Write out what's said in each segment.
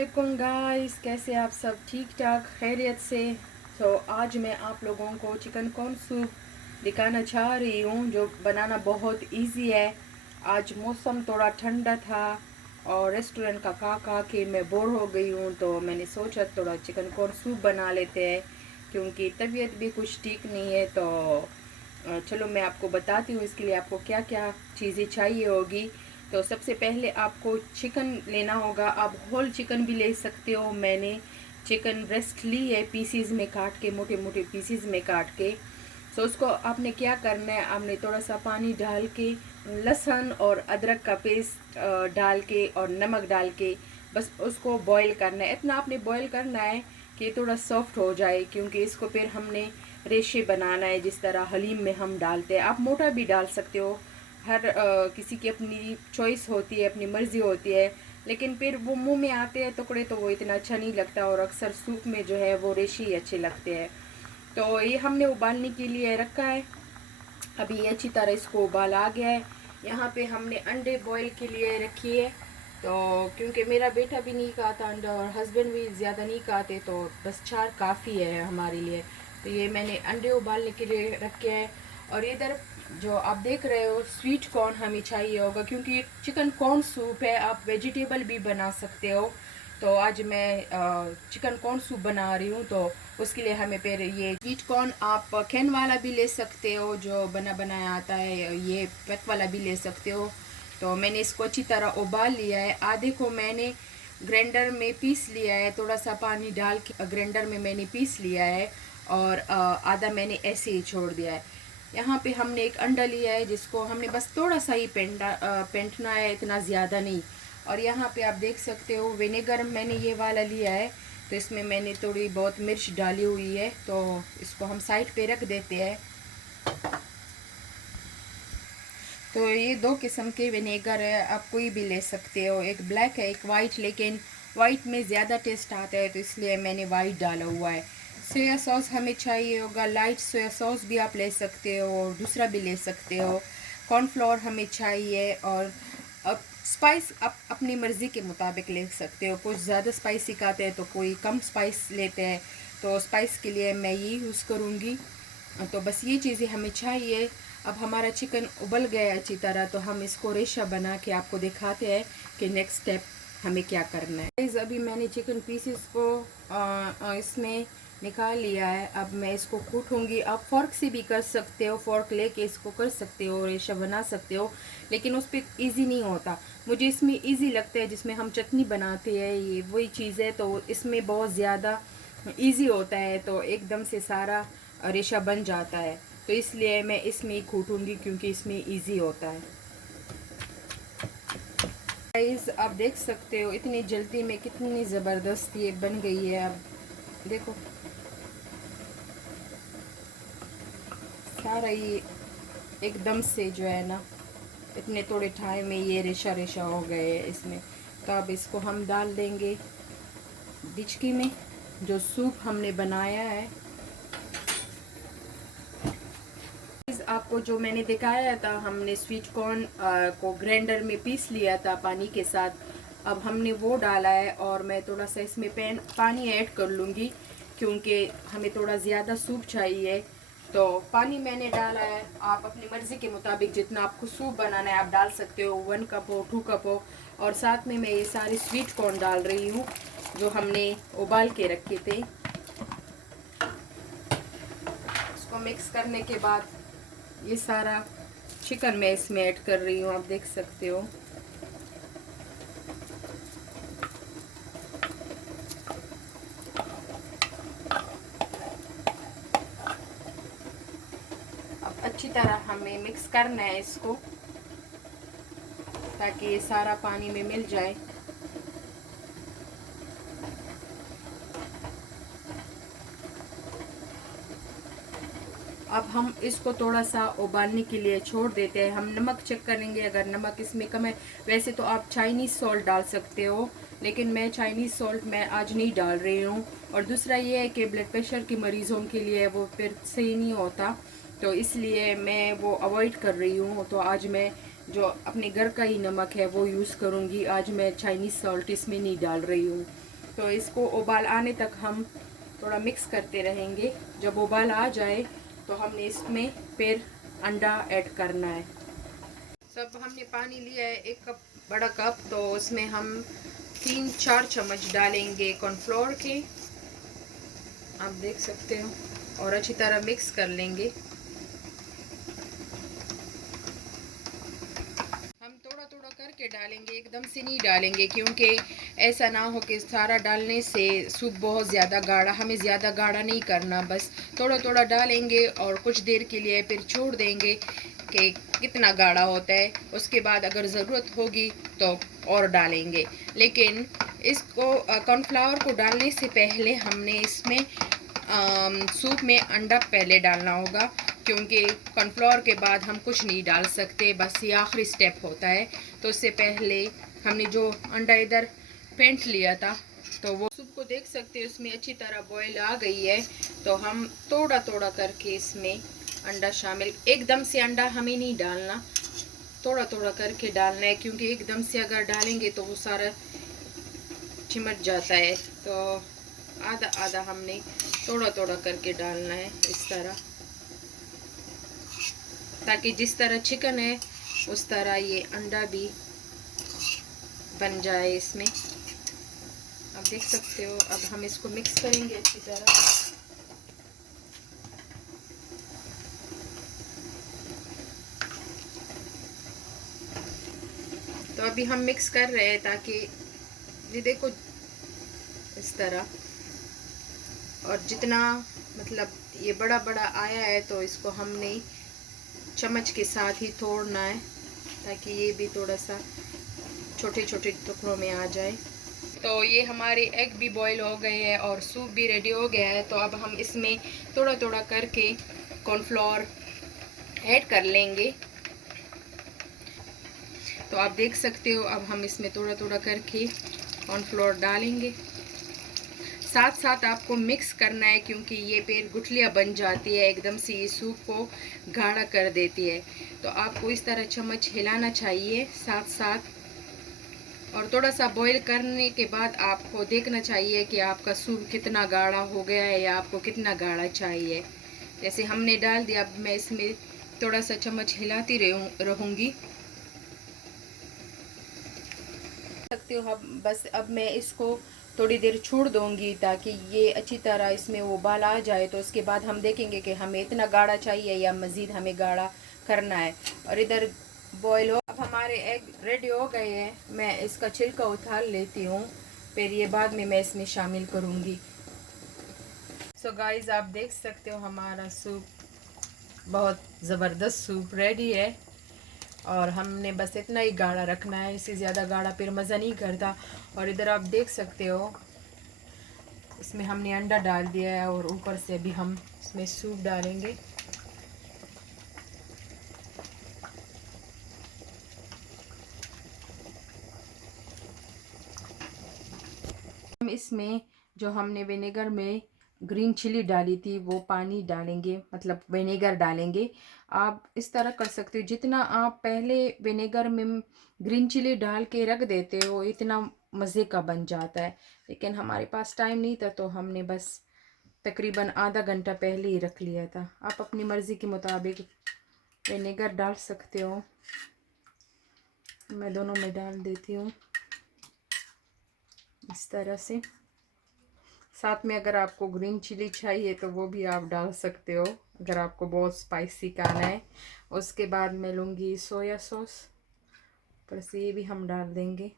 वालेकुम गाइस, कैसे आप सब ठीक ठाक खैरियत से। तो आज मैं आप लोगों को चिकन कॉर्न सूप दिखाना चाह रही हूँ जो बनाना बहुत इजी है। आज मौसम थोड़ा ठंडा था और रेस्टोरेंट का खा के मैं बोर हो गई हूँ, तो मैंने सोचा थोड़ा चिकन कॉर्न सूप बना लेते हैं क्योंकि तबीयत भी कुछ ठीक नहीं है। तो चलो मैं आपको बताती हूँ इसके लिए आपको क्या क्या चीज़ें चाहिए होगी। तो सबसे पहले आपको चिकन लेना होगा। आप होल चिकन भी ले सकते हो। मैंने चिकन ब्रेस्ट ली है पीसीज में काट के, मोटे मोटे पीसीज में काट के। सो उसको आपने क्या करना है, आपने थोड़ा सा पानी डाल के लहसुन और अदरक का पेस्ट डाल के और नमक डाल के बस उसको बॉईल करना है। इतना आपने बॉईल करना है कि थोड़ा सॉफ्ट हो जाए, क्योंकि इसको फिर हमने रेशे बनाना है जिस तरह हलीम में हम डालते हैं। आप मोटा भी डाल सकते हो, हर किसी की अपनी चॉइस होती है, अपनी मर्जी होती है, लेकिन फिर वो मुंह में आते हैं टुकड़े तो वो इतना अच्छा नहीं लगता और अक्सर सूप में जो है वो रेशे ही अच्छे लगते हैं। तो ये हमने उबालने के लिए रखा है। अभी ये अच्छी तरह इसको उबाल आ गया है। यहाँ पे हमने अंडे बॉईल के लिए रखी है। तो क्योंकि मेरा बेटा भी नहीं खाता अंडा और हस्बैंड भी ज़्यादा नहीं खाते, तो बस 4 काफ़ी है हमारे लिए। तो ये मैंने अंडे उबालने के लिए रखे हैं। और इधर जो आप देख रहे हो स्वीट कॉर्न हमें चाहिए होगा, क्योंकि ये चिकन कॉर्न सूप है, आप वेजिटेबल भी बना सकते हो। तो आज मैं चिकन कॉर्न सूप बना रही हूँ, तो उसके लिए हमें फिर ये स्वीट कॉर्न आप कैन वाला भी ले सकते हो जो बना बनाया आता है, ये पैक वाला भी ले सकते हो। तो मैंने इसको अच्छी तरह उबाल लिया है। आधे को मैंने ग्राइंडर में पीस लिया है, थोड़ा सा पानी डाल के ग्राइंडर में मैंने पीस लिया है और आधा मैंने ऐसे ही छोड़ दिया है। यहाँ पे हमने एक अंडा लिया है जिसको हमने बस थोड़ा सा ही पेंटना है, इतना ज़्यादा नहीं। और यहाँ पे आप देख सकते हो विनेगर मैंने ये वाला लिया है, तो इसमें मैंने थोड़ी बहुत मिर्च डाली हुई है। तो इसको हम साइड पे रख देते हैं। तो ये 2 किस्म के विनेगर है, आप कोई भी ले सकते हो, एक ब्लैक है एक वाइट, लेकिन वाइट में ज़्यादा टेस्ट आता है तो इसलिए मैंने वाइट डाला हुआ है। सोया सॉस हमें चाहिए होगा, लाइट सोया सॉस भी आप ले सकते हो और दूसरा भी ले सकते हो। कॉर्नफ्लोर हमें चाहिए। और अब स्पाइस आप अपनी मर्ज़ी के मुताबिक ले सकते हो, कुछ ज़्यादा स्पाइसी खाते हैं तो कोई कम स्पाइस लेते हैं। तो स्पाइस के लिए मैं ये यूज़ करूँगी। तो बस ये चीज़ें हमें चाहिए। अब हमारा चिकन उबल गया अच्छी तरह, तो हम इसको रेशा बना के आपको दिखाते हैं कि नेक्स्ट स्टेप हमें क्या करना है। अभी मैंने चिकन पीसेस को इसमें निकाल लिया है। अब मैं इसको कूटूंगी। आप फोर्क से भी कर सकते हो, फोर्क लेके इसको कर सकते हो, रेशा बना सकते हो, लेकिन उस पर ईजी नहीं होता। मुझे इसमें ईजी लगता है जिसमें हम चटनी बनाते हैं, ये वही चीज़ है, तो इसमें बहुत ज़्यादा ईजी होता है, तो एकदम से सारा रेशा बन जाता है। तो इसलिए मैं इसमें ही कूटूंगी क्योंकि इसमें इजी होता है। गाइस आप देख सकते हो इतनी जल्दी में कितनी ज़बरदस्त ये बन गई है। अब देखो सारा ये एकदम से जो है ना, इतने थोड़े टाइम में ये रेशा रेशा हो गए हैं इसमें। तो अब इसको हम डाल देंगे डिचकी में जो सूप हमने बनाया है। आपको जो मैंने दिखाया था, हमने स्वीट कॉर्न को ग्राइंडर में पीस लिया था पानी के साथ। अब हमने वो डाला है और मैं थोड़ा सा इसमें पानी ऐड कर लूँगी क्योंकि हमें थोड़ा ज़्यादा सूप चाहिए। तो पानी मैंने डाला है, आप अपनी मर्ज़ी के मुताबिक जितना आपको सूप बनाना है आप डाल सकते हो, 1 कप हो 2 कप हो। और साथ में मैं ये सारे स्वीट कॉर्न डाल रही हूँ जो हमने उबाल के रखे थे। इसको मिक्स करने के बाद ये सारा चिकन मैं इसमें ऐड कर रही हूँ, आप देख सकते हो। अब अच्छी तरह हमें मिक्स करना है इसको ताकि ये सारा पानी में मिल जाए। अब हम इसको थोड़ा सा उबालने के लिए छोड़ देते हैं। हम नमक चेक करेंगे, अगर नमक इसमें कम है, वैसे तो आप चाइनीज़ सॉल्ट डाल सकते हो, लेकिन मैं चाइनीज़ सॉल्ट मैं आज नहीं डाल रही हूँ। और दूसरा ये है कि ब्लड प्रेशर के मरीज़ों के लिए वो फिर सही नहीं होता, तो इसलिए मैं वो अवॉइड कर रही हूँ। तो आज मैं जो अपने घर का ही नमक है वो यूज़ करूँगी। आज मैं चाइनीज़ सॉल्ट इसमें नहीं डाल रही हूँ। तो इसको उबाल आने तक हम थोड़ा मिक्स करते रहेंगे। जब उबाल आ जाए तो हमने इसमें फिर अंडा ऐड करना है। सब हमने पानी लिया है 1 कप, बड़ा कप, तो उसमें हम 3-4 चम्मच डालेंगे कॉर्नफ्लोर के, आप देख सकते हो, और अच्छी तरह मिक्स कर लेंगे। हम थोड़ा थोड़ा करके डालेंगे, एकदम से नहीं डालेंगे, क्योंकि ऐसा ना हो कि सारा डालने से सूप बहुत ज़्यादा गाढ़ा, हमें ज़्यादा गाढ़ा नहीं करना, बस थोड़ा थोड़ा डालेंगे और कुछ देर के लिए फिर छोड़ देंगे कि कितना गाढ़ा होता है। उसके बाद अगर ज़रूरत होगी तो और डालेंगे। लेकिन इसको कॉर्नफ्लावर को डालने से पहले हमने इसमें सूप में अंडा पहले डालना होगा, क्योंकि कॉर्नफ्लोर के बाद हम कुछ नहीं डाल सकते, बस ये आखिरी स्टेप होता है। तो उससे पहले हमने जो अंडा इधर फेंट लिया था, तो वो सूप को देख सकते हैं उसमें अच्छी तरह बॉयल आ गई है। तो हम थोड़ा थोड़ा करके इसमें अंडा शामिल, एकदम से अंडा हमें नहीं डालना, थोड़ा थोड़ा करके डालना है, क्योंकि एकदम से अगर डालेंगे तो वो सारा चिमट जाता है। तो आधा आधा हमने थोड़ा थोड़ा करके डालना है इस तरह, ताकि जिस तरह चिकन है उस तरह ये अंडा भी बन जाए इसमें। आप देख सकते हो। अब हम इसको मिक्स करेंगे अच्छी तरह। तो अभी हम मिक्स कर रहे हैं ताकि ये देखो इस तरह, और जितना मतलब ये बड़ा बड़ा आया है तो इसको हमने चम्मच के साथ ही तोड़ना है, ताकि ये भी थोड़ा सा छोटे छोटे टुकड़ों में आ जाए। तो ये हमारे एग भी बॉईल हो गए हैं और सूप भी रेडी हो गया है। तो अब हम इसमें थोड़ा थोड़ा करके कॉर्नफ्लोर ऐड कर लेंगे। तो आप देख सकते हो, अब हम इसमें थोड़ा थोड़ा करके कॉर्नफ्लोर डालेंगे। साथ साथ आपको मिक्स करना है, क्योंकि ये फिर गुठलियाँ बन जाती है, एकदम से ये सूप को गाढ़ा कर देती है। तो आपको इस तरह चम्मच हिलाना चाहिए साथ साथ, और थोड़ा सा बॉईल करने के बाद आपको देखना चाहिए कि आपका सूप कितना गाढ़ा हो गया है या आपको कितना गाढ़ा चाहिए। जैसे हमने डाल दिया, अब मैं इसमें थोड़ा सा चम्मच हिलाती रहूँगी। सकते हो हम, बस अब मैं इसको थोड़ी देर छोड़ दूँगी ताकि ये अच्छी तरह इसमें उबाल आ जाए। तो उसके बाद हम देखेंगे कि हमें इतना गाढ़ा चाहिए या मज़ीद हमें गाढ़ा करना है। और इधर बॉईल हो, अब हमारे एग रेडी हो गए हैं। मैं इसका छिलका उतार लेती हूँ, फिर ये बाद में मैं इसमें शामिल करूँगी। सो गाइस, आप देख सकते हो हमारा सूप, बहुत ज़बरदस्त सूप रेडी है। और हमने बस इतना ही गाढ़ा रखना है, इससे ज़्यादा गाढ़ा फिर मज़ा नहीं करता। और इधर आप देख सकते हो इसमें हमने अंडा डाल दिया है, और ऊपर से भी हम इसमें सूप डालेंगे। हम इसमें जो हमने विनेगर में ग्रीन चिली डाली थी वो पानी डालेंगे, मतलब विनेगर डालेंगे। आप इस तरह कर सकते हो, जितना आप पहले विनेगर में ग्रीन चिली डाल के रख देते हो इतना मज़े का बन जाता है। लेकिन हमारे पास टाइम नहीं था, तो हमने बस तकरीबन आधा घंटा पहले ही रख लिया था। आप अपनी मर्ज़ी के मुताबिक विनेगर डाल सकते हो। मैं दोनों में डाल देती हूँ इस तरह से। साथ में अगर आपको ग्रीन चिली चाहिए तो वो भी आप डाल सकते हो, अगर आपको बहुत स्पाइसी खाना है। उसके बाद मैं लूँगी सोया सॉस, पर से ये भी हम डाल देंगे।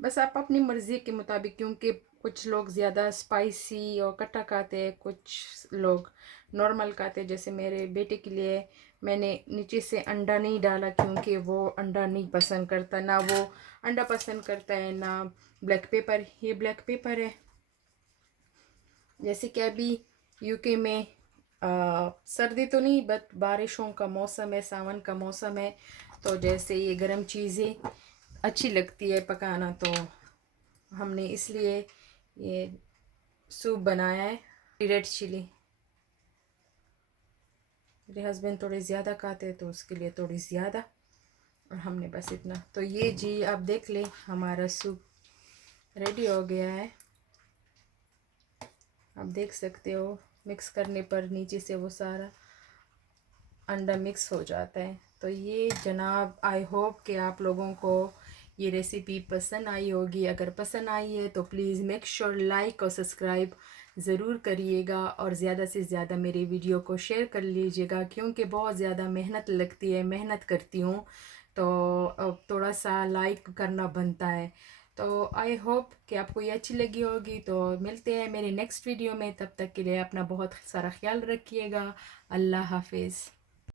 बस आप अपनी मर्ज़ी के मुताबिक, क्योंकि कुछ लोग ज़्यादा स्पाइसी और खट्टा खाते हैं, कुछ लोग नॉर्मल खाते हैं। जैसे मेरे बेटे के लिए मैंने नीचे से अंडा नहीं डाला, क्योंकि वो अंडा नहीं पसंद करता, ना वो अंडा पसंद करता है ना ब्लैक पेपर। ये ब्लैक पेपर है। जैसे कि अभी यूके में सर्दी तो नहीं, बट बारिशों का मौसम है, सावन का मौसम है, तो जैसे ये गर्म चीज़ें अच्छी लगती है पकाना, तो हमने इसलिए ये सूप बनाया है। रेड चिली मेरे हस्बैंड थोड़े ज़्यादा खाते हैं, तो उसके लिए थोड़ी ज़्यादा, और हमने बस इतना। तो ये जी आप देख लें हमारा सूप रेडी हो गया है, आप देख सकते हो। मिक्स करने पर नीचे से वो सारा अंडा मिक्स हो जाता है। तो ये जनाब, आई होप कि आप लोगों को ये रेसिपी पसंद आई होगी। अगर पसंद आई है तो प्लीज़ मेक श्योर लाइक और सब्सक्राइब ज़रूर करिएगा, और ज़्यादा से ज़्यादा मेरी वीडियो को शेयर कर लीजिएगा, क्योंकि बहुत ज़्यादा मेहनत लगती है, मेहनत करती हूँ, तो अब थोड़ा सा लाइक करना बनता है। तो आई होप कि आपको ये अच्छी लगी होगी। तो मिलते हैं मेरी नेक्स्ट वीडियो में, तब तक के लिए अपना बहुत सारा ख्याल रखिएगा। अल्लाह हाफिज़।